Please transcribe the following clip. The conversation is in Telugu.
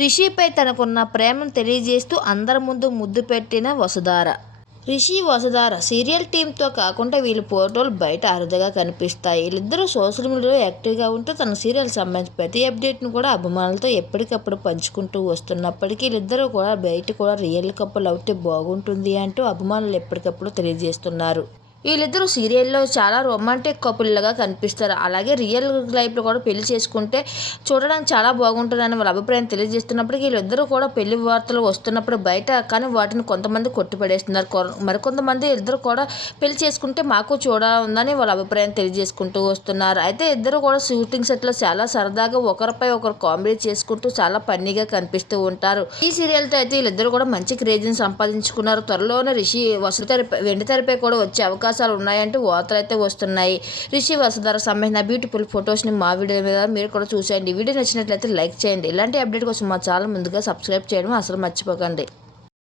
రిషిపై తనకున్న ప్రేమను తెలియజేస్తూ అందరి ముందు ముద్దు పెట్టిన వసుధార. రిషి వసుధార సీరియల్ టీంతో కాకుండా వీళ్ళ ఫోటోలు బయట అరుదుగా కనిపిస్తాయి. వీళ్ళిద్దరూ సోషల్ మీడియాలో యాక్టివ్గా ఉంటూ తన సీరియల్ సంబంధించి ప్రతి అప్డేట్ను కూడా అభిమానులతో ఎప్పటికప్పుడు పంచుకుంటూ వస్తున్నప్పటికీ వీళ్ళిద్దరూ కూడా బయట కూడా రియల్ కప్పులు అవుతే బాగుంటుంది అంటూ అభిమానులు ఎప్పటికప్పుడు తెలియజేస్తున్నారు. వీళ్ళిద్దరూ సీరియల్లో చాలా రొమాంటిక్ కపుల్గా కనిపిస్తారు. అలాగే రియల్ లైఫ్లో కూడా పెళ్ళి చేసుకుంటే చూడడానికి చాలా బాగుంటుందని వాళ్ళ అభిప్రాయం తెలియజేస్తున్నప్పటికీ వీళ్ళిద్దరూ కూడా పెళ్ళి వార్తలు వస్తున్నప్పుడు బయట కానీ వాటిని కొంతమంది కొట్టిపడేస్తున్నారు. మరికొంతమంది ఇద్దరు కూడా పెళ్ళి చేసుకుంటే మాకు చూడాలని వాళ్ళ అభిప్రాయం తెలియజేసుకుంటూ వస్తున్నారు. అయితే ఇద్దరు కూడా షూటింగ్ సెట్లో చాలా సరదాగా ఒకరిపై ఒకరు కామెడీ చేసుకుంటూ చాలా ఫన్నీగా కనిపిస్తూ ఉంటారు. ఈ సీరియల్తో అయితే వీళ్ళిద్దరూ కూడా మంచి క్రేజ్ని సంపాదించుకున్నారు. త్వరలోనే రిషి వసతి వెండి తెరపై కూడా వచ్చే అవకాశం అవకాశాలు ఉన్నాయంటూ వార్తలు అయితే వస్తున్నాయి. రిషి వసుధర సంబంధించిన బ్యూటిఫుల్ ఫొటోస్ని మా వీడియో మీద మీరు కూడా చూసేయండి. వీడియో నచ్చినట్లయితే లైక్ చేయండి. ఇలాంటి అప్డేట్ కోసం మా ఛానల్ ముందుగా సబ్స్క్రైబ్ చేయడం అసలు మర్చిపోకండి.